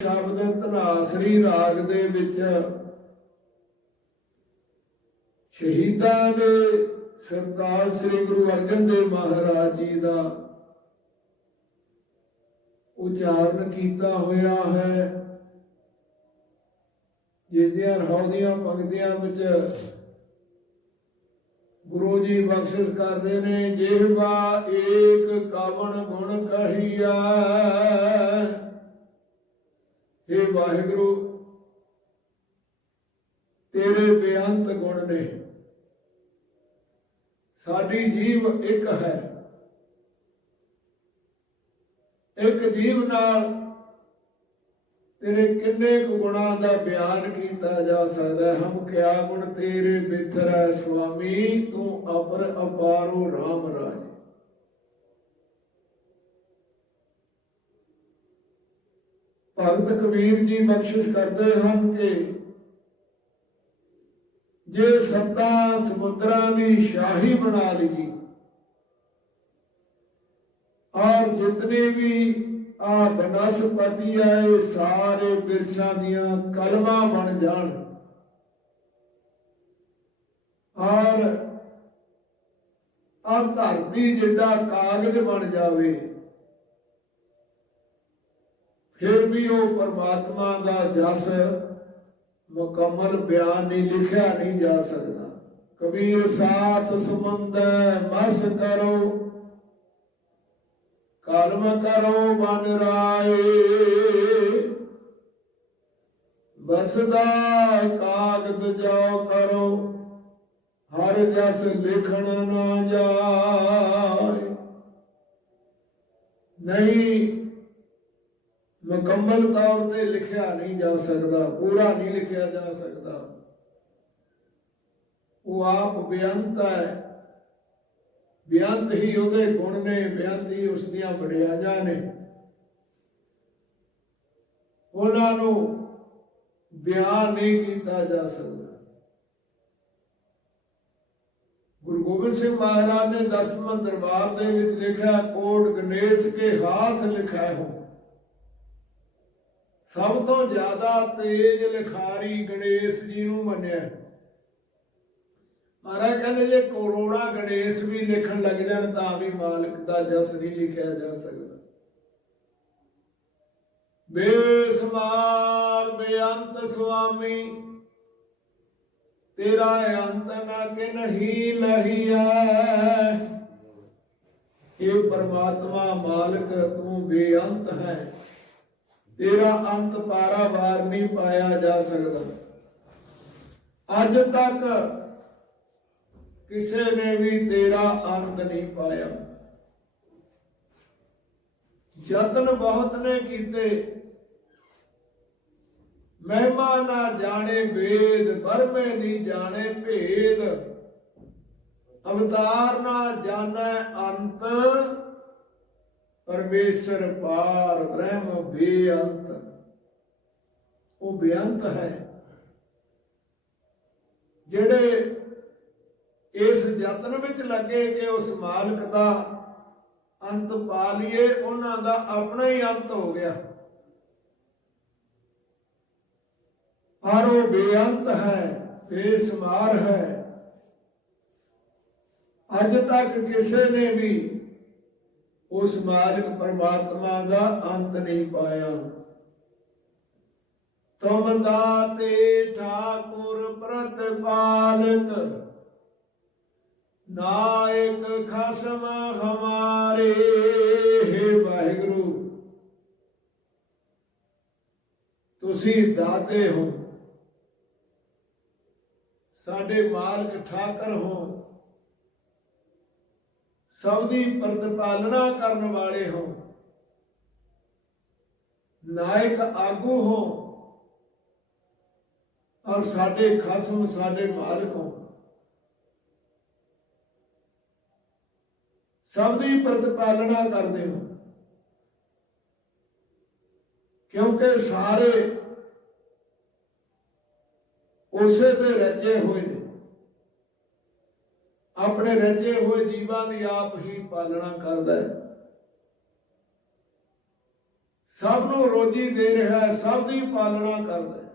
ਸ਼ਬਦ ਧਨਾਸਰੀ ਰਾਗ ਦੇ ਵਿੱਚ ਸ਼ਹੀਦਾਂ ਦੇ ਸਰਦਾਰ ਸ੍ਰੀ ਗੁਰੂ ਅਰਜਨ ਦੇਵ ਮਹਾਰਾਜ ਜੀ ਦਾ ਉਚਾਰਨ ਕੀਤਾ ਹੋਇਆ ਹੈ ਜਿਸ ਰਹਾਉਦੀਆਂ ਪੰਕਤੀਆਂ ਵਿੱਚ ਗੁਰੂ ਜੀ ਬਖਸ਼ਿਸ਼ ਕਰਦੇ ਨੇ ਜਿਹਵਾ ਏਕ ਕਾਵਣ ਗੁਣ ਕਹੀਆ हे ਵਾਹਿਗੁਰੂ, ਤੇਰੇ ਬੇਅੰਤ ਗੁਣ ਨੇ। ਸਾਡੀ ਜੀਵ ਇੱਕ ਹੈ। ਇੱਕ ਜੀਵ ਨਾਲ ਤੇਰੇ ਕਿੰਨੇ ਕੁ ਗੁਣਾਂ ਦਾ ਬਿਆਨ ਕੀਤਾ ਜਾ ਸਕਦਾ ਹੈ? ਹਮ ਕਿਆ ਗੁਣ ਤੇਰੇ ਬਿਥਰੈ, ਸੁਆਮੀ, ਤੂੰ ਅਪਰ ਅਪਾਰੋ ਰਾਮ ਰਾਜ। ਭਗਤ ਕਬੀਰ ਜੀ ਬਖਸ਼ਿਸ਼ ਕਰਦੇ ਹਨ ਕਿ ਜੇ ਸੱਤਾ ਸਮੁੰਦਰਾਂ ਦੀ ਸ਼ਾਹੀ ਬਣਾ ਲਈ ਔਰ ਜਿਤਨੇ ਵੀ ਆ ਬਨਸਪਤੀ ਆ, ਇਹ ਸਾਰੇ ਬਿਰਛਾਂ ਦੀਆਂ ਕਲਮਾਂ ਬਣ ਜਾਣ ਔਰ ਆ ਧਰਤੀ ਜਿੱਡਾ ਕਾਗਜ਼ ਬਣ ਜਾਵੇ ਫਿਰ ਵੀ ਉਹ ਪਰਮਾਤਮਾ ਦਾ ਜਸ ਮੁਕੰਮਲ ਬਿਆਨ ਨਹੀਂ, ਲਿਖਿਆ ਨਹੀਂ ਜਾ ਸਕਦਾ। ਕਬੀਰ ਸਾਤ ਸਮੁੰਦਰ ਮਸ ਕਰੋ, ਕਰਮ ਕਰੋ ਮਨ ਰਾਏ। ਬਸਦਾ ਕਾਗਦ ਜਾਓ ਕਰੋ, ਹਰ ਜਸ ਲਿਖਣ ਨਾ ਜਾਏ। ਨਹੀਂ ਮੁਕੰਮਲ ਤੌਰ ਤੇ ਲਿਖਿਆ ਨਹੀਂ ਜਾ ਸਕਦਾ, ਪੂਰਾ ਨਹੀਂ ਲਿਖਿਆ ਜਾ ਸਕਦਾ। ਉਹ ਆਪ ਬੇਅੰਤ ਹੈ। ਬੇਅੰਤ ਹੀ ਉਹਦੇ ਗੁਣ ਨੇ ਬੇਅੰਤ ਹੀ ਉਸ ਦੀਆਂ ਵਡਿਆਈਆਂ ਨੇ। ਉਹਨਾਂ ਨੂੰ ਬਿਆਨ ਨਹੀਂ ਕੀਤਾ ਜਾ ਸਕਦਾ। ਗੁਰੂ ਗੋਬਿੰਦ ਸਿੰਘ ਮਹਾਰਾਜ ਨੇ ਦਸਵਾਂ ਦਰਬਾਰ ਦੇ ਵਿੱਚ ਲਿਖਿਆ, ਕੋਟ ਗਣੇਸ਼ ਕੇ ਹਾਥ ਲਿਖਾ ਹੋ। ਸਭ ਤੋਂ ਜ਼ਿਆਦਾ ਤੇਜ ਲਿਖਾਰੀ ਗਣੇਸ਼ ਜੀ ਨੂੰ ਮੰਨਿਆ। ਮਹਾਰਾਜ ਕਹਿੰਦੇ, ਜੇ ਕਰੋੜਾ ਗਣੇਸ਼ ਵੀ ਲਿਖਣ ਲੱਗ ਜਾਣ, ਤਾਂ ਵੀ ਮਾਲਕ ਦਾ ਜਸ ਨਹੀਂ ਲਿਖਿਆ ਜਾ ਸਕਦਾ। ਬੇਸਮਾਰ, ਬੇਅੰਤ ਸੁਆਮੀ, ਤੇਰਾ ਅੰਤ ਨਾ ਕਿ ਨਹੀਂ ਲਹੀਐ। ਇਹ ਪਰਮਾਤਮਾ, ਮਾਲਕ, ਤੂੰ ਬੇਅੰਤ ਹੈ। ਤੇਰਾ ਅੰਤ ਪਾਰਾਵਾਰ ਨਹੀਂ ਪਾਇਆ ਜਾ ਸਕਦਾ। ਅੱਜ ਤੱਕ ਕਿਸੇ ਨੇ ਵੀ ਤੇਰਾ ਅੰਤ ਨਹੀਂ ਪਾਇਆ। ਯਤਨ ਬਹੁਤ ਨੇ ਕੀਤੇ। ਮਹਿਮਾ ਨਾ ਜਾਣੇ ਵੇਦ ਬਰਮੇ ਨਹੀਂ ਜਾਣੇ ਭੇਦ। ਅਵਤਾਰ ਨਾ ਜਾਣੈ ਅੰਤ। ਪਰਮੇਸ਼ਰ ਪਾਰ ਬ੍ਰਹਮ ਬੇਅੰਤ। ਉਹ ਬੇਅੰਤ ਹੈ। ਜਿਹੜੇ ਇਸ ਯਤਨ ਵਿੱਚ ਲੱਗੇ ਕਿ ਉਸ ਮਾਲਕ ਦਾ ਅੰਤ ਪਾ ਲਈਏ, ਉਹਨਾਂ ਦਾ ਆਪਣਾ ਹੀ ਅੰਤ ਹੋ ਗਿਆ। ਪਰ ਉਹ ਬੇਅੰਤ ਹੈ, ਬੇਸਮਾਰ ਹੈ। ਅੱਜ ਤੱਕ ਕਿਸੇ ਨੇ ਵੀ ਉਸ ਮਾਲਕ ਪਰਮਾਤਮਾ ਦਾ ਅੰਤ ਨਹੀਂ ਪਾਇਆ। ਤੁਮ ਦਾਤੇ ਠਾਕੁਰ ਪ੍ਰਤਪਾਲਕ, ਨਾਇਕ ਖਸਮ ਹਮਾਰੇ, ਹੈ ਵਾਹਿਗੁਰੂ। ਤੁਸੀਂ ਦਾਤੇ ਹੋ। ਸਾਡੇ ਮਾਲਕ ਠਾਕਰ ਹੋ ਸਭ ਦੀ ਪ੍ਰਤਪਾਲਣਾ ਕਰਨ ਵਾਲੇ ਹੋ। ਨਾਇਕ ਆਗੂ ਹੋ ਔਰ ਸਾਡੇ ਖਸਮ, ਸਾਡੇ ਮਾਲਕ ਹੋ। ਸਭ ਦੀ ਪ੍ਰਤਪਾਲਣਾ ਕਰਦੇ ਹੋ। ਕਿਉਂਕਿ ਸਾਰੇ ਉਸੇ ਤੇ ਰਚੇ ਹੋਏ ਨੇ। ਆਪਣੇ ਰਚੇ ਹੋਏ ਜੀਵਾਂ ਦੀ ਆਪ ਹੀ ਪਾਲਣਾ ਕਰਦਾ ਹੈ। ਸਭ ਨੂੰ ਰੋਜੀ ਦੇ ਰਿਹਾ ਹੈ, ਸਭ ਦੀ ਪਾਲਣਾ ਕਰਦਾ ਹੈ।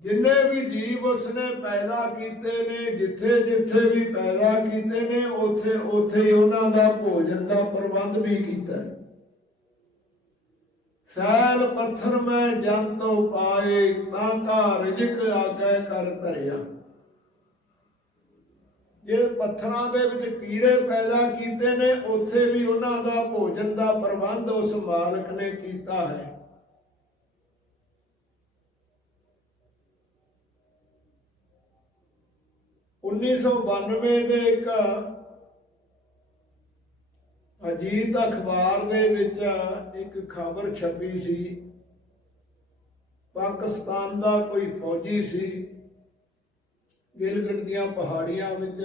ਜਿੰਨੇ ਵੀ ਜੀਵ ਉਸਨੇ ਪੈਦਾ ਕੀਤੇ ਨੇ, ਜਿੱਥੇ ਜਿੱਥੇ ਵੀ ਪੈਦਾ ਕੀਤੇ ਨੇ, ਉੱਥੇ ਉੱਥੇ ਹੀ ਉਹਨਾਂ ਦਾ ਭੋਜਨ ਦਾ ਪ੍ਰਬੰਧ ਵੀ ਕੀਤਾ ਹੈ। ਪੱਥਰ ਮੈਂ ਜਨ ਤੋਂ ਪਾਏ ਤਾਂ ਕਾ ਰਿਜਕ ਆਗੇ ਕਰ ਧਰਿਆ। ਜੇ ਪੱਥਰਾਂ ਦੇ ਵਿੱਚ ਕੀੜੇ ਪੈਦਾ ਕੀਤੇ ਨੇ, ਉੱਥੇ ਵੀ ਉਹਨਾਂ ਦਾ ਭੋਜਨ ਦਾ ਪ੍ਰਬੰਧ ਉਸ ਮਾਲਕ ਨੇ ਕੀਤਾ ਹੈ। ਉੱਨੀ ਸੌ ਬਾਨਵੇਂ ਦੇ ਇੱਕ ਅਜੀਤ ਅਖਬਾਰ ਦੇ ਵਿੱਚ ਇੱਕ ਖਬਰ ਛਪੀ ਸੀ, ਪਾਕਿਸਤਾਨ ਦਾ ਕੋਈ ਫੌਜੀ ਸੀ। ਗਿਲਗਿਟ ਦੀਆਂ ਪਹਾੜੀਆਂ ਵਿੱਚ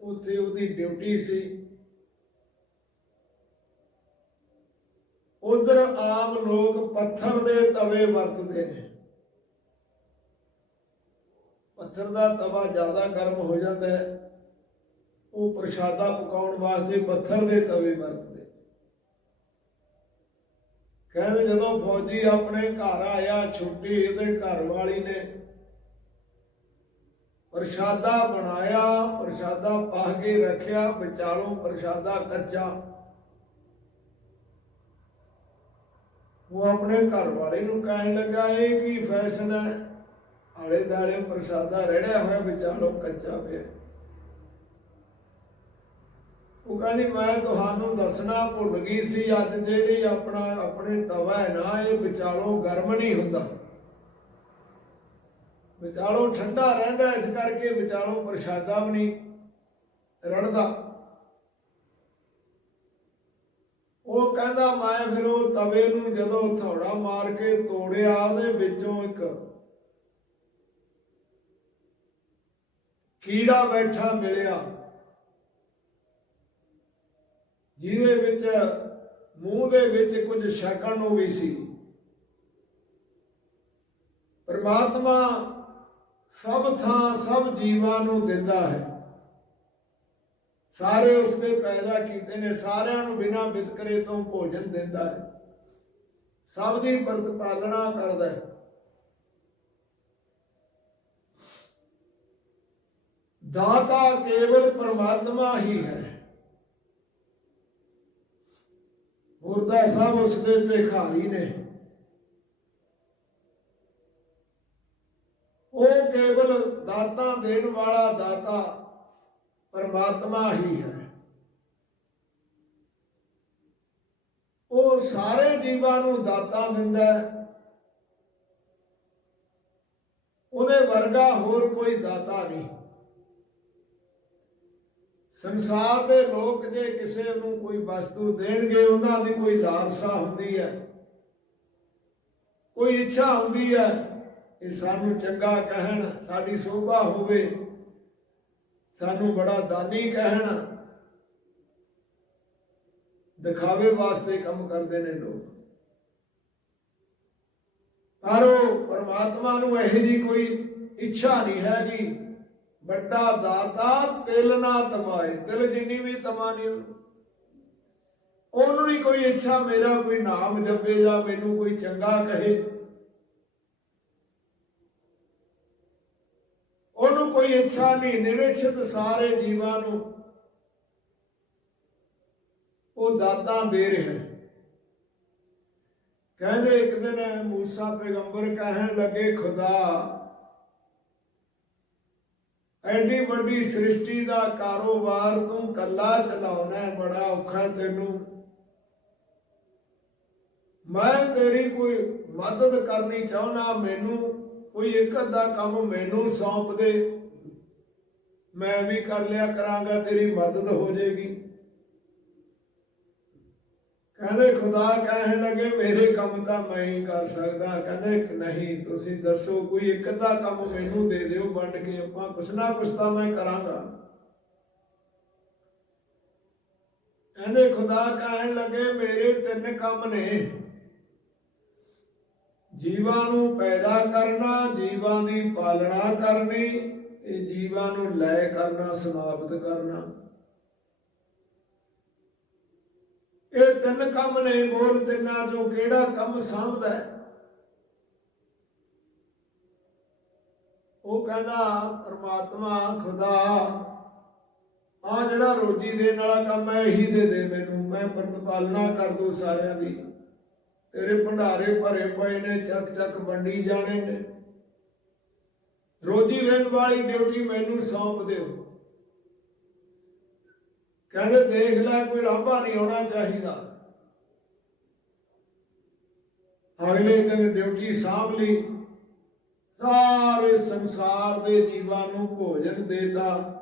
ਉੱਥੇ ਉਹਦੀ ਡਿਊਟੀ ਸੀ। ਉਧਰ ਆਮ ਲੋਕ ਪੱਥਰ ਦੇ ਤਵੇ ਵਰਤਦੇ ਨੇ। ਪੱਥਰ ਦਾ ਤਵਾ ਜ਼ਿਆਦਾ ਗਰਮ ਹੋ ਜਾਂਦਾ ਹੈ। ਉਹ ਪ੍ਰਸ਼ਾਦਾ ਪਕਾਉਣ ਵਾਸਤੇ ਪੱਥਰ ਦੇ ਤਵੇ ਵਰਤਦੇ। ਕਹਿੰਦੇ ਜਦੋਂ ਫੌਜੀ ਆਪਣੇ ਘਰ ਆਇਆ, ਛੁੱਟੀ ਇਹਦੇ ਘਰ ਵਾਲੀ ਨੇ ਪ੍ਰਸ਼ਾਦਾ ਬਣਾਇਆ, ਪ੍ਰਸ਼ਾਦਾ ਪਾ ਕੇ ਰੱਖਿਆ, ਵਿਚਾਲੋਂ ਪ੍ਰਸ਼ਾਦਾ ਕੱਚਾ। ਉਹ ਆਪਣੇ ਘਰ ਵਾਲੇ ਨੂੰ ਕਹਿਣ ਲੱਗਾ, ਇਹ ਕੀ ਫੈਸ਼ਨ ਹੈ? ਆਲੇ ਦਾਲੇ ਪ੍ਰਸ਼ਾਦਾ ਰੜਿਆ ਹੋਇਆ, ਵਿਚਾਲੋਂ ਕੱਚਾ ਪਿਆ ਉਹ ਕਹਿੰਦੀ, ਮੈਂ ਤੁਹਾਨੂੰ ਦੱਸਣਾ ਭੁੱਲ ਗਈ ਸੀ, ਅੱਜ ਜਿਹੜੀ ਆਪਣਾ, ਆਪਣੇ ਤਵਾ ਹੈ ਨਾ, ਇਹ ਵਿਚਾਲੋਂ ਗਰਮ ਨਹੀਂ ਹੁੰਦਾ। ਵਿਚਾਲੋਂ ਠੰਡਾ ਰਹਿੰਦਾ, ਇਸ ਕਰਕੇ ਵਿਚਾਲੋਂ ਪ੍ਰਸ਼ਾਦਾ ਵੀ ਨਹੀਂ ਰੜਦਾ। ਉਹ ਕਹਿੰਦਾ, ਮੈਂ ਫਿਰ ਉਹ ਤਵੇ ਨੂੰ ਜਦੋਂ ਥੋੜਾ ਮਾਰ ਕੇ ਤੋੜਿਆ, ਉਹਦੇ ਵਿੱਚੋਂ ਇੱਕ ਕੀੜਾ ਬੈਠਾ ਮਿਲਿਆ। ਜਿਹਦੇ ਵਿੱਚ, ਮੂੰਹ ਦੇ ਵਿੱਚ ਕੁਝ ਸ਼ਕਣ ਨੂੰ ਵੀ ਸੀ। ਪਰਮਾਤਮਾ ਸਭ ਥਾਂ ਸਭ ਜੀਵਾਂ ਨੂੰ ਦਿੰਦਾ ਹੈ। ਸਾਰੇ ਉਸਦੇ ਪੈਦਾ ਕੀਤੇ ਨੇ, ਸਾਰਿਆਂ ਨੂੰ ਬਿਨਾਂ ਵਿਤਕਰੇ ਤੋਂ ਭੋਜਨ ਦਿੰਦਾ ਹੈ। ਸਭ ਦੀ ਪ੍ਰਤਪਾਲਣਾ ਕਰਦਾ ਹੈ। ਦਾਤਾ ਕੇਵਲ ਪਰਮਾਤਮਾ ਹੀ ਹੈ। ਗੁਰਦਾ ਸਭ ਉਸਦੇ ਭਿਖਾਰੀ ਨੇ ਉਹ ਕੇਵਲ ਦਾਤਾ ਦੇਣ ਵਾਲਾ ਦਾਤਾ ਪਰਮਾਤਮਾ ਹੀ ਹੈ। ਉਹ ਸਾਰੇ ਜੀਵਾਂ ਨੂੰ ਦਾਤਾ ਦਿੰਦਾ ਹੈ। ਉਹਦੇ ਵਰਗਾ ਹੋਰ ਕੋਈ ਦਾਤਾ ਨਹੀਂ। ਸੰਸਾਰ ਦੇ ਲੋਕ ਜੇ ਕਿਸੇ ਨੂੰ ਕੋਈ ਵਸਤੂ ਦੇਣਗੇ, ਉਹਨਾਂ ਦੀ ਕੋਈ ਲਾਲਸਾ ਹੁੰਦੀ ਹੈ, ਕੋਈ ਇੱਛਾ ਹੁੰਦੀ ਹੈ ਕਿ ਸਾਨੂੰ ਚੰਗਾ ਕਹਿਣ, ਸਾਡੀ ਸੋਭਾ ਹੋਵੇ। ਸਾਨੂੰ ਬੜਾ ਦਾਨੀ ਕਹਿਣ। ਦਿਖਾਵੇ ਵਾਸਤੇ ਕੰਮ ਕਰਦੇ ਨੇ ਲੋਕ। ਪਰ ਉਹ ਪਰਮਾਤਮਾ ਨੂੰ ਇਹੋ ਜੀ ਕੋਈ ਇੱਛਾ ਨਹੀਂ ਹੈਗੀ ਵੱਡਾ ਦਾਤਾ ਤਿਲ ਨਾ ਤਮਾਏ। ਤਿਲ ਜਿੰਨੀ ਵੀ ਤਮਾ ਨਹੀਂ। ਉਹਨੂੰ। ਉਹਨੂੰ ਨਹੀਂ ਕੋਈ ਇੱਛਾ, ਮੇਰਾ ਕੋਈ ਨਾਮ ਜਪੇ ਜਾਂ ਮੈਨੂੰ ਕੋਈ ਚੰਗਾ ਕਹੇ। ਉਹਨੂੰ ਕੋਈ ਇੱਛਾ ਨਹੀਂ, ਨਿਰੇਛਿਤ ਸਾਰੇ ਜੀਵਾਂ ਨੂੰ। ਉਹ ਦਾਤਾ ਦੇ ਰਿਹਾ ਕਹਿੰਦੇ ਇੱਕ ਦਿਨ ਮੂਸਾ ਪੈਗੰਬਰ ਕਹਿਣ ਲੱਗੇ, ਖੁਦਾ, ਐਡੀ ਵੱਡੀ ਸ੍ਰਿਸ਼ਟੀ ਦਾ ਕਾਰੋਬਾਰ ਤੂੰ ਕੱਲਾ ਚਲਾਉਣਾ ਬੜਾ ਔਖਾ ਤੈਨੂੰ। ਮੈਂ ਤੇਰੀ ਕੋਈ ਮਦਦ ਕਰਨੀ ਚਾਹੁੰਦਾ, ਮੈਨੂੰ ਕੋਈ ਇੱਕ ਅੱਧਾ ਕੰਮ ਮੈਨੂੰ ਸੌਂਪ ਦੇ। ਮੈਂ ਵੀ ਕਰ ਲਿਆ ਕਰਾਂਗਾ, ਤੇਰੀ ਮਦਦ ਹੋ ਜਾਏਗੀ। ਕਹਿੰਦੇ, ਖੁਦਾ ਕਹਿਣ ਲੱਗੇ, ਮੇਰੇ ਕੰਮ ਤਾਂ ਮੈਂ ਹੀ ਕਰ ਸਕਦਾ। ਕਹਿੰਦੇ, ਨਹੀਂ, ਤੁਸੀਂ ਦੱਸੋ, ਕੋਈ ਇੱਕ ਅੱਧਾ ਕੰਮ ਮੈਨੂੰ ਦੇ ਦਿਓ, ਵੰਡ ਕੇ ਆਪਾਂ ਕੁਛ ਨਾ ਕੁਛ ਤਾਂ ਮੈਂ ਕਰਾਂਗਾ। ਕਹਿੰਦੇ, ਖੁਦਾ ਕਹਿਣ ਲੱਗੇ, ਮੇਰੇ ਤਿੰਨ ਕੰਮ ਨੇ। ਜੀਵਾਂ ਨੂੰ ਪੈਦਾ ਕਰਨਾ, ਜੀਵਾਂ ਦੀ ਪਾਲਣਾ ਕਰਨੀ ਇਹ ਜੀਵਾਂ ਨੂੰ ਲੈ ਕਰਨਾ, ਸਮਾਪਤ ਕਰਨਾ। ਇਹ ਤਿੰਨ ਕੰਮ ਨੇ ਬੋਲ ਤਿੰਨਾਂ ਚੋਂ ਕਿਹੜਾ ਕੰਮ ਸਾਂਭਦਾ ਹੈ? ਉਹ ਕਹਿੰਦਾ, ਪਰਮਾਤਮਾ, ਖੁਦਾ ਆ ਜਿਹੜਾ ਰੋਜੀ ਦੇਣ ਵਾਲਾ ਕੰਮ ਹੈ, ਇਹੀ ਦੇ ਦੇ ਮੈਨੂੰ। ਮੈਂ ਪ੍ਰਤਪਾਲਨਾ ਕਰ ਦੂੰ ਸਾਰਿਆਂ ਦੀ। ਤੇਰੇ ਭੰਡਾਰੇ ਭਰੇ ਪਏ ਨੇ ਚੱਕ ਚੱਕ ਵੰਡੀ ਜਾਣੇ ਨੇ। ਰੋਜੀ ਦੇਣ ਵਾਲੀ ਡਿਊਟੀ ਮੈਨੂੰ ਸੌਂਪ ਦਿਓ। ਕਹਿੰਦੇ, ਦੇਖ ਲੈ, ਕੋਈ ਲਾਂਭਾ ਨਹੀਂ ਹੋਣਾ ਚਾਹੀਦਾ। ਅਗਲੇ ਦਿਨ ਡਿਊਟੀ ਸਾਂਭ ਲਈ। ਸਾਰੇ ਸੰਸਾਰ ਦੇ ਜੀਵਾਂ ਨੂੰ ਭੋਜਨ ਦੇਤਾ।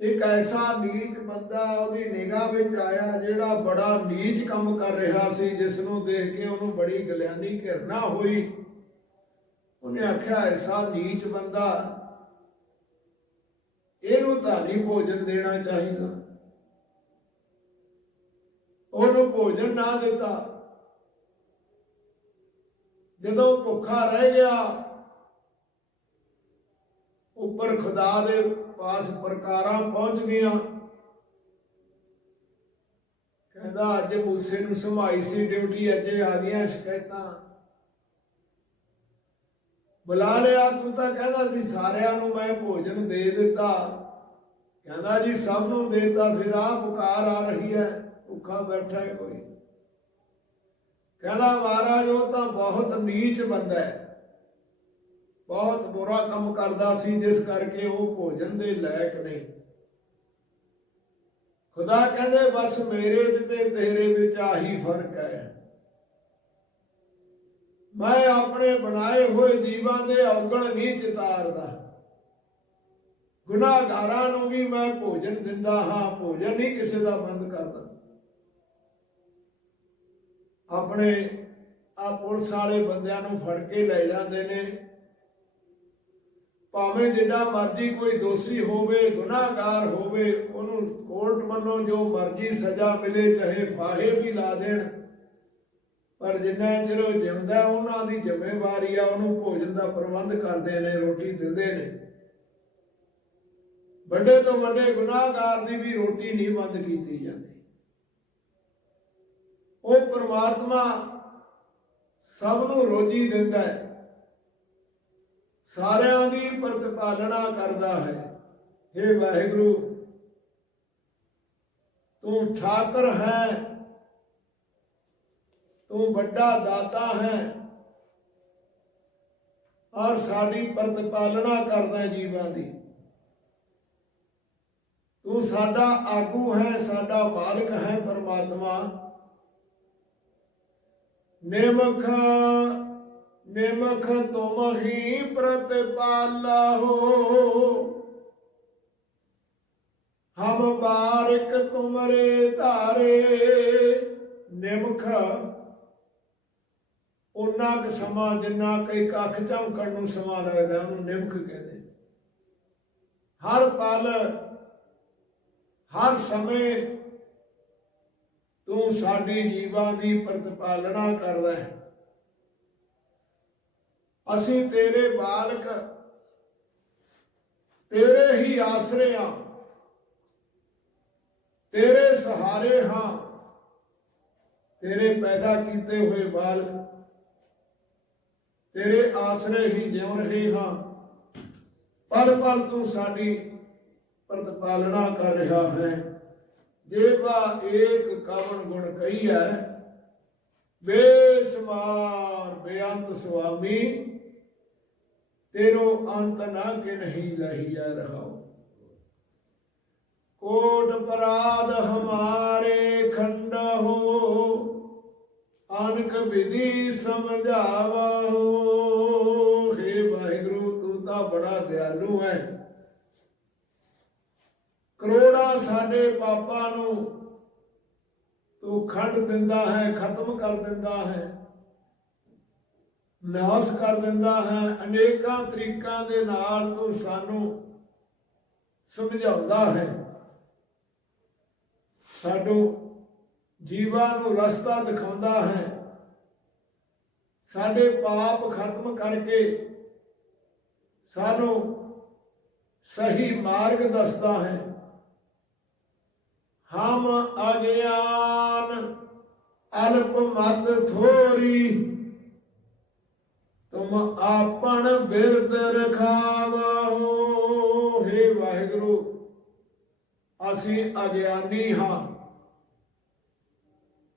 ਇੱਕ ਐਸਾ ਨੀਚ ਬੰਦਾ ਉਹਦੀ ਨਿਗਾਹ ਵਿੱਚ ਆਇਆ ਜਿਹੜਾ ਬੜਾ ਨੀਚ ਕੰਮ ਕਰ ਰਿਹਾ ਸੀ, ਜਿਸ ਨੂੰ ਦੇਖ ਕੇ ਉਹਨੂੰ ਬੜੀ ਗਲਿਆਨੀ ਘਿਰਨਾ ਹੋਈ। ਉਹਨੇ ਆਖਿਆ ਐਸਾ ਨੀਚ ਬੰਦਾ, ਇਹਨੂੰ ਤਾਂ ਨਹੀਂ ਭੋਜਨ ਦੇਣਾ ਚਾਹੀਦਾ। ਉਹਨੂੰ ਭੋਜਨ ਨਾ ਦਿੱਤਾ। ਜਦੋਂ ਭੁੱਖਾ ਰਹਿ ਗਿਆ, ਉੱਪਰ ਖੁਦਾ ਦੇ ਪਾਸ ਪ੍ਰਕਾਰਾਂ ਪਹੁੰਚ ਗਈਆਂ। ਕਹਿੰਦਾ, ਅੱਜ ਮੂਸੇ ਨੂੰ ਸਮਾਈ ਸੀ ਡਿਊਟੀ, ਅੱਜ ਆ ਗਈਆਂ ਸ਼ਿਕਾਇਤਾਂ। ਬੁਲਾ ਲਿਆ, ਤੂੰ ਤਾਂ ਕਹਿੰਦਾ ਸੀ ਸਾਰਿਆਂ ਨੂੰ ਮੈਂ ਭੋਜਨ ਦੇ ਦਿੱਤਾ। ਕਹਿੰਦਾ ਜੀ, ਸਭ ਨੂੰ ਦੇਤਾ, ਫਿਰ ਆ ਪੁਕਾਰ ਆ ਰਹੀ ਹੈ, ਭੁੱਖਾ ਬੈਠਾ ਹੈ ਕੋਈ। ਕਹਿੰਦਾ, ਮਹਾਰਾਜ, ਉਹ ਤਾਂ ਬਹੁਤ ਨੀਚ ਬੰਦਾ ਹੈ। ਬਹੁਤ ਬੁਰਾ ਕੰਮ ਕਰਦਾ ਸੀ, ਜਿਸ ਕਰਕੇ ਉਹ ਭੋਜਨ ਦੇ ਲਾਇਕ ਨਹੀਂ। ਖੁਦਾ ਕਹਿੰਦੇ, ਬਸ ਮੇਰੇ ਚ ਤੇ ਤੇਰੇ ਵਿੱਚ ਆਹੀ ਫ਼ਰਕ ਹੈ। ਮੈਂ ਆਪਣੇ ਬਣਾਏ ਹੋਏ ਜੀਵਾਂ ਦੇ ਔਗਣ ਨਹੀਂ ਚਿਤਾਰਦਾ। ਗੁਨਾਹਗਾਰਾਂ ਨੂੰ ਵੀ ਮੈਂ ਭੋਜਨ ਦਿੰਦਾ ਹਾਂ, ਭੋਜਨ ਨਹੀਂ ਕਿਸੇ ਦਾ ਬੰਦ ਕਰਦਾ। ਆਪਣੇ ਆ ਪੁਲਿਸ ਵਾਲੇ ਬੰਦਿਆਂ ਨੂੰ ਫੜ ਕੇ ਲੈ ਜਾਂਦੇ ਨੇ। ਭਾਵੇਂ ਜਿੱਡਾ ਮਰਜ਼ੀ ਕੋਈ ਦੋਸ਼ੀ ਹੋਵੇ, ਗੁਨਾਹਗਾਰ ਹੋਵੇ, ਉਹਨੂੰ ਕੋਰਟ ਵੱਲੋਂ ਜੋ ਮਰਜ਼ੀ ਸਜ਼ਾ ਮਿਲੇ, ਚਾਹੇ ਫਾਹੇ ਵੀ ਲਾ ਦੇਣ ਪਰ ਜਿੰਨਾ ਚਿਰ ਉਹ ਜਿਉਂਦਾ, ਉਹਨਾਂ ਦੀ ਜ਼ਿੰਮੇਵਾਰੀ ਆ, ਉਹਨੂੰ ਭੋਜਨ ਦਾ ਪ੍ਰਬੰਧ ਕਰਦੇ ਨੇ, ਰੋਟੀ ਦਿੰਦੇ ਨੇ। ਵੱਡੇ ਤੋਂ ਵੱਡੇ ਗੁਨਾਹਗਾਰ ਦੀ ਵੀ ਰੋਟੀ ਨਹੀਂ ਬੰਦ ਕੀਤੀ ਜਾਂਦੀ। ਉਹ ਪਰਮਾਤਮਾ ਸਭ ਨੂੰ ਰੋਜੀ ਦਿੰਦਾ ਹੈ। ਸਾਰਿਆਂ ਦੀ ਪ੍ਰਤਪਾਲਣਾ ਕਰਦਾ ਹੈ। हे ਵਾਹਿਗੁਰੂ, ਤੂੰ ਠਾਕਰ ਹੈ। ਤੂੰ ਵੱਡਾ ਦਾਤਾ ਹੈ। ਔਰ ਸਾਡੀ ਪ੍ਰਤਪਾਲਣਾ ਕਰਦਾ ਜੀਵਾਂ ਦੀ। ਤੂੰ ਸਾਡਾ ਆਗੂ ਹੈ, ਸਾਡਾ ਮਾਲਕ ਹੈ ਪਰਮਾਤਮਾ। ਨਿਮਖ ਨਿਮਖ ਤੁਮ ਹੀ ਪ੍ਰਤਪਾਲਹੁ ਹਮ ਬਾਰਿਕ ਤੁਮਰੇ ਧਾਰੇ, ਨਿਮਖ ਉਹਨਾਂ ਕੁ ਸਮਾਂ ਜਿੰਨਾ ਕਈ ਕੱਖ ਝਮਕਣ ਨੂੰ ਸਮਾਂ ਲੱਗਦਾ, ਉਹਨੂੰ ਨਿਮਖ ਕਹਿੰਦੇ ਹਰ ਪਲ, ਹਰ ਸਮੇਂ ਤੂੰ ਸਾਡੀ ਜੀਵਾਂ ਦੀ ਪ੍ਰਤਪਾਲਣਾ ਕਰਦਾ ਹੈ। ਅਸੀਂ ਤੇਰੇ ਬਾਲਕ, ਤੇਰੇ ਹੀ ਆਸਰੇ ਹਾਂ। ਤੇਰੇ ਸਹਾਰੇ ਹਾਂ। ਤੇਰੇ ਪੈਦਾ ਕੀਤੇ ਹੋਏ ਬਾਲਕ ਤੇਰੇ ਆਸਰੇ ਹੀ ਜਿਉ ਰਹੇ ਹਾਂ। ਪਲ ਪਲ ਤੂੰ ਸਾਡੀ ਪ੍ਰਤਪਾਲਣਾ ਕਰ ਰਿਹਾ ਹੈ। ਜੇਵਾ ਏਕ ਕਵਨ ਗੁਣ ਕਹੀ ਹੈ ਬੇਸਮਾਰ ਬੇਅੰਤ ਸੁਆਮੀ, ਤੇਰੋ ਅੰਤ ਨਾ ਕਿ ਨਹੀਂ ਲਹੀਆ ਰਹਾਓ ਕੋਟ ਪਰਾਧ ਹਮਾਰੇ ਖੰਡ ਹੋ ਅਨਕ ਵਿਧੀ ਸਮਝਾਵੋ हे ਵਾਹਿਗੁਰੂ, ਤੂੰ ਤਾਂ ਬੜਾ ਦਿਆਲੂ ਹੈ ਕਰੋੜਾਂ ਸਾਡੇ ਪਾਪਾਂ ਨੂੰ ਤੂੰ ਖੰਡ ਦਿੰਦਾ ਹੈ, ਖਤਮ ਕਰ ਦਿੰਦਾ ਹੈ, ਨਾਸ ਕਰ ਦਿੰਦਾ ਹੈ। ਅਨੇਕਾਂ ਤਰੀਕਾਂ ਦੇ ਨਾਲ ਤੂੰ ਸਾਨੂੰ ਸਮਝਾਉਂਦਾ ਹੈ। ਸਾਨੂੰ ਜੀਵਾਂ ਨੂੰ ਰਸਤਾ ਦਿਖਾਉਂਦਾ ਹੈ। ਸਾਡੇ ਪਾਪ ਖਤਮ ਕਰਕੇ ਸਾਨੂੰ ਸਹੀ ਮਾਰਗ ਦੱਸਦਾ ਹੈ। ਹਮ ਅਗਿਆਨ ਅਲਪ ਮਤ ਥੋਰੀ, ਤੁਮ ਆਪਣ ਬਿਰਦ ਰਖਾਵੋ ਹੇ ਵਾਹਿਗੁਰੂ, ਅਸੀਂ ਅਗਿਆਨੀ ਹਾਂ।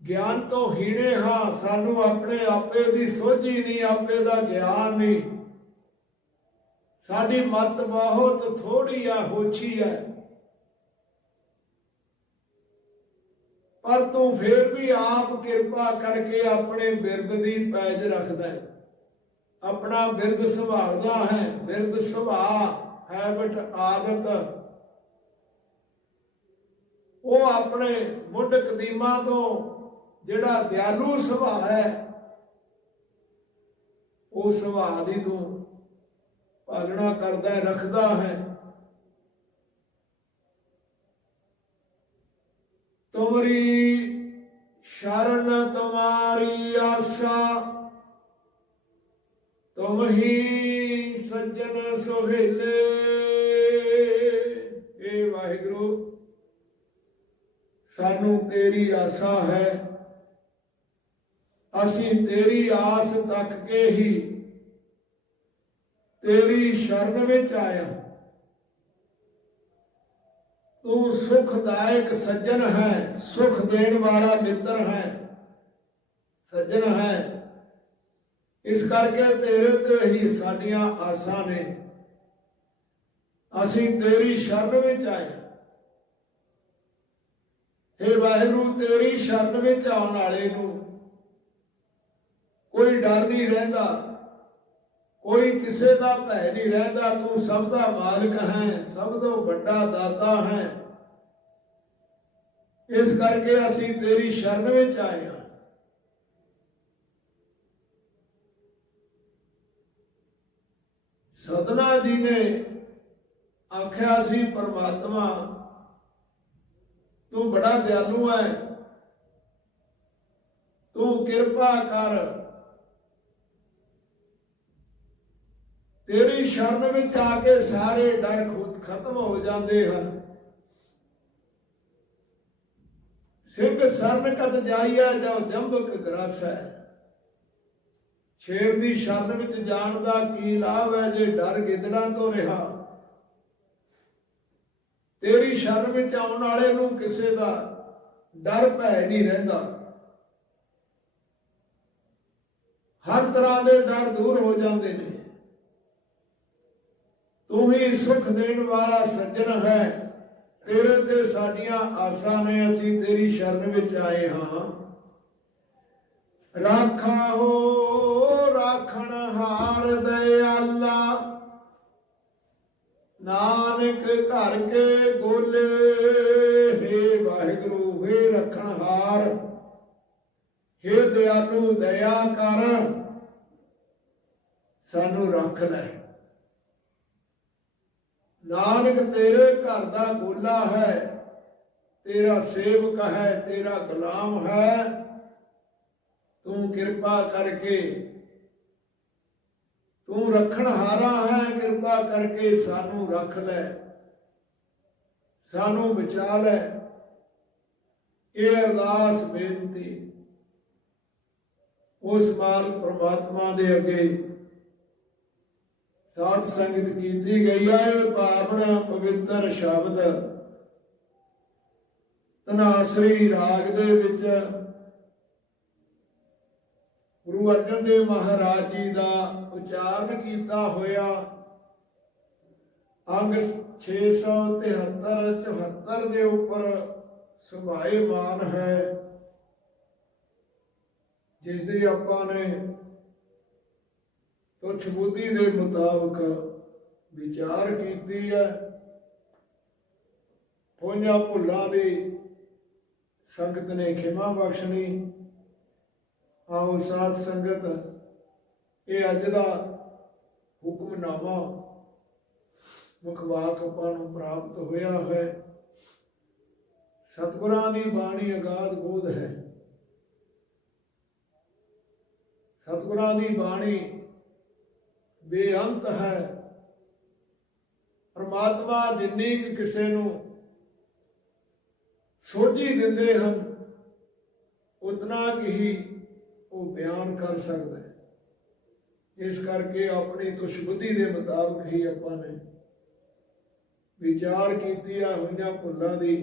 ਗਿਆਨ ਤੋਂ ਹੀਣੇ ਹਾਂ, ਸਾਨੂੰ ਆਪਣੇ ਆਪੇ ਦੀ ਸੋਝੀ ਨਹੀਂ, ਆਪੇ ਦਾ ਗਿਆਨ ਨਹੀਂ। ਸਾਡੀ ਮਤ ਬਹੁਤ ਥੋੜੀ ਆ, ਹੋਛੀ ਹੈ ਪਰ ਤੂੰ ਫੇਰ ਵੀ ਆਪ ਕਿਰਪਾ ਕਰਕੇ ਆਪਣੇ ਬਿਰਦ ਦੀ ਪੈਜ ਰੱਖਦਾ ਹੈ। ਆਪਣਾ ਬਿਰਦ ਸੰਭਾਲਦਾ ਹੈ, ਬਿਰਦ ਸੁਭਾ ਹੈਬਿਟ ਆਦਤ। ਉਹ ਆਪਣੇ ਮੁੱਢ ਕਦੀਮਾ ਤੋਂ ਜਿਹੜਾ ਦਿਆਲੂ ਸੁਭਾਅ ਹੈ, ਉਹ ਸੁਭਾਅ ਦੀ ਤੋਂ ਪਾਲਣਾ ਕਰਦਾ ਹੈ, ਰੱਖਦਾ ਹੈ। ਤੁਮਰੀ ਸ਼ਰਨ ਤੁਮਾਰੀ ਆਸਾ, ਤੁਮ ਹੀ ਸੱਜਣ ਸੁਹੇਲੇ। ਏ ਵਾਹਿਗੁਰੂ, ਸਾਨੂੰ ਤੇਰੀ ਆਸਾ ਹੈ। ਅਸੀਂ ਤੇਰੀ ਆਸ ਤੱਕ ਕੇ ਹੀ ਤੇਰੀ ਸ਼ਰਨ ਵਿੱਚ ਆਇਆ। ਤੂੰ ਸੁਖਦਾਇਕ ਸੱਜਣ ਹੈ, ਸੁਖ ਦੇਣ ਵਾਲਾ ਮਿੱਤਰ ਹੈ, ਸੱਜਣ ਹੈ। ਇਸ ਕਰਕੇ ਤੇਰੇ ਤੇ ਹੀ ਸਾਡੀਆਂ ਆਸਾਂ ਨੇ। ਅਸੀਂ ਤੇਰੀ ਸ਼ਰਨ ਵਿੱਚ ਆਏ ਹੇ ਵਾਹਿਗੁਰੂ, ਤੇਰੀ ਸ਼ਰਨ ਵਿੱਚ ਆਉਣ ਵਾਲੇ ਨੂੰ ਕੋਈ ਡਰ ਨਹੀਂ ਰਹਿੰਦਾ। ਕੋਈ ਕਿਸੇ ਦਾ ਭੈ ਨਹੀਂ ਰਹਿੰਦਾ। ਤੂੰ ਸਭ ਦਾ ਮਾਲਕ ਹੈ, ਸਭ ਤੋਂ ਵੱਡਾ ਦਾਤਾ ਹੈ। ਇਸ ਕਰਕੇ ਅਸੀਂ ਤੇਰੀ ਸ਼ਰਨ ਵਿੱਚ ਆਏ ਹਾਂ। ਸਤਨਾ ਜੀ ਨੇ ਆਖਿਆ ਸੀ, ਪਰਮਾਤਮਾ, ਤੂੰ ਬੜਾ ਦਿਆਲੂ ਹੈ। ਤੂੰ ਕਿਰਪਾ ਕਰ ਤੇਰੀ ਸ਼ਰਨ ਵਿੱਚ ਆ ਕੇ ਸਾਰੇ ਡਰ ਖੁਦ ਖਤਮ ਹੋ ਜਾਂਦੇ ਹਨ। ਸਿੰਘ ਸਰਨ ਕਤ ਜਾਈਆ ਜੋ ਜੰਬਕ ਗਰਾਸੈ। ਸ਼ੇਰ ਦੀ ਸ਼ਰਨ ਵਿੱਚ ਜਾਣ ਦਾ ਕੀ ਲਾਭ ਹੈ ਜੇ ਡਰ ਗਿੱਦੜਾਂ ਤੋਂ ਰਿਹਾ। ਤੇਰੀ ਸ਼ਰਨ ਵਿੱਚ ਆਉਣ ਵਾਲੇ ਨੂੰ ਕਿਸੇ ਦਾ ਡਰ ਭੈ ਨਹੀਂ ਰਹਿੰਦਾ। ਹਰ ਤਰ੍ਹਾਂ ਦੇ ਡਰ ਦੂਰ ਹੋ ਜਾਂਦੇ ਨੇ। ਤੂੰ ਹੀ ਸੁਖ ਦੇਣ ਵਾਲਾ ਸੱਜਣ ਹੈ। ਤੇਰੇ ਤੇ ਸਾਡੀਆਂ ਆਸਾਂ ਨੇ ਅਸੀਂ ਤੇਰੀ ਸ਼ਰਨ ਵਿੱਚ ਆਏ ਹਾਂ। ਰਾਖਾ ਹੋ, ਰਾਖਣ ਹਾਰ ਦਇਆਲਾ। ਨਾਨਕ ਘਰ ਕੇ ਗੋਲੇ ਹੇ ਵਾਹਿਗੁਰੂ, ਹੇ ਰਖਣ ਹਾਰ। ਹੇ ਦਿਆਲੂ, ਦਇਆ ਕਰ। ਸਾਨੂੰ ਰੱਖ ਲੈ। ਨਾਨਕ ਤੇਰੇ ਘਰ ਦਾ ਗੋਲਾ ਹੈ, ਤੇਰਾ ਸੇਵਕ ਹੈ, ਤੇਰਾ ਗੁਲਾਮ ਹੈ। ਤੂੰ ਕਿਰਪਾ ਕਰਕੇ, ਤੂੰ ਰੱਖਣ ਹਾਰਾ ਹੈ, ਕਿਰਪਾ ਕਰਕੇ ਸਾਨੂੰ ਰੱਖ ਲੈ, ਸਾਨੂੰ ਬਚਾ ਲੈ। ਇਹ ਅਰਦਾਸ ਬੇਨਤੀ ਉਸ ਮਾਲ ਪ੍ਰਮਾਤਮਾ ਦੇ ਅੱਗੇ ਸਾਧ ਸੰਗਤ ਕੀਤੀ ਗਈ ਹੈ ਇਹ ਪਵਿੱਤਰ ਸ਼ਬਦ। ਤਨਾਸਰੀ ਰਾਗ ਦੇ ਵਿੱਚ ਗੁਰੂ ਅਰਜਨ ਦੇਵ ਮਹਾਰਾਜ ਜੀ ਦਾ ਉਚਾਰਨ ਕੀਤਾ ਹੋਇਆ। ਅੰਗ 673 74 ਦੇ ਉੱਪਰ ਸੁਭਾਏਮਾਨ ਹੈ ਜਿਸ ਦੀ ਆਪਾਂ ਨੇ ਤੁਛ ਬੁੱਧੀ ਦੇ ਮੁਤਾਬਕ ਵਿਚਾਰ ਕੀਤੀ ਹੈ। ਹੋਈਆਂ ਭੁੱਲਾਂ ਦੀ ਸੰਗਤ ਨੇ ਖਿਮਾ ਬਖਸ਼ਣੀ। ਆਓ ਸਾਧ ਸੰਗਤ, ਇਹ ਅੱਜ ਦਾ ਹੁਕਮਨਾਮਾ ਮੁਖਵਾਕ ਆਪਾਂ ਨੂੰ ਪ੍ਰਾਪਤ ਹੋਇਆ ਹੈ। ਸਤਿਗੁਰਾਂ ਦੀ ਬਾਣੀ ਅਗਾਧ ਬੋਧ ਹੈ। ਸਤਿਗੁਰਾਂ ਦੀ ਬਾਣੀ ਬੇਅੰਤ ਹੈ। ਪਰਮਾਤਮਾ ਜਿੰਨੀ ਕੁ ਕਿਸੇ ਨੂੰ ਸੋਝੀ ਦਿੰਦੇ ਹਨ, ਉਤਨਾ ਹੀ ਉਹ ਬਿਆਨ ਕਰ ਸਕਦਾ ਹੈ। ਇਸ ਕਰਕੇ ਆਪਣੀ ਤੁਸ਼ਬੁੱਧੀ ਦੇ ਮੁਤਾਬਕ ਹੀ ਆਪਾਂ ਨੇ ਵਿਚਾਰ ਕੀਤੀ ਆ ਹੋਈਆਂ ਭੁੱਲਾਂ ਦੀ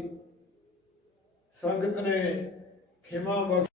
ਸੰਗਤ ਨੇ ਖਿਮਾ ਬਖਸ਼